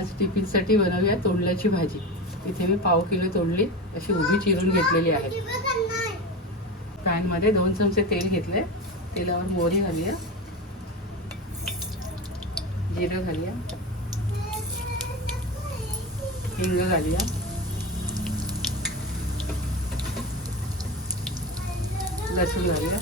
आज टिफिनसाठी बनवूया तोंडल्याची भाजी। इथे मी पाव किलो तोंडली अशी उभी चिरून घेतलेली आहे। पॅन मध्ये 2 चमचे तेल घेतले। तेलावर मोहरी घालूया, जिरं घालूया, हिंग घालूया, लसूण घालूया,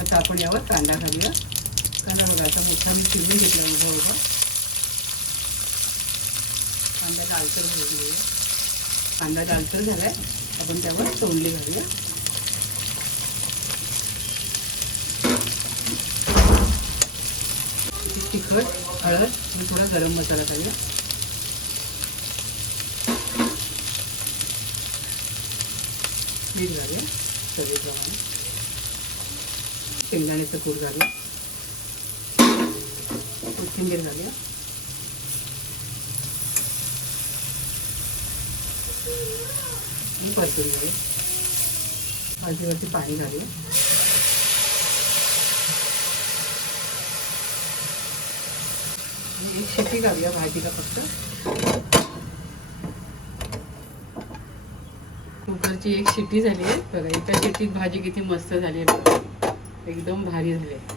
आता आपण यावर कांदा घालूया। कांदा बघा असा मोठा मी चिरून घेतला उभा उभा। कांदा लालसर भाजून घेऊया। कांदा लालसर झालाय, आपण त्यावर तोंडली घालूया। तिखट, हळद आणि थोडा गरम मसाला घालूया। मीठ घालूया चवीप्रमाणे, शेंगदाण्याचं कूट घालूया, कोथिंबीर घालूया, आणि परतून घालूया। भाजीवरती पाणी घालूया। आणि एक शिट्टी घालूया भाजीला फक्त। कुकरची एक शिट्टी झाली आहे बघा। एका शिट्टीत भाजी किती मस्त झाली आहे बघा, एकदम भारी झाली आहे।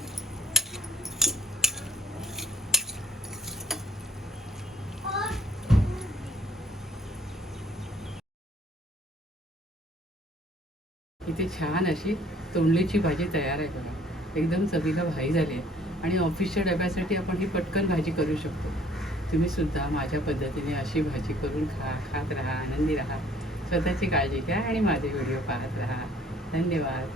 इथे छान अशी तोंडलीची भाजी तयार आहे बघा, एकदम चवीला भारी झाली आहे। आणि ऑफिसच्या डब्यासाठी आपण ही पटकन भाजी करू शकतो। तुम्ही सुद्धा माझ्या पद्धतीने अशी भाजी करून खात राहा, आनंदी राहा, स्वतःची काळजी घ्या आणि माझे व्हिडिओ पाहत राहा। धन्यवाद।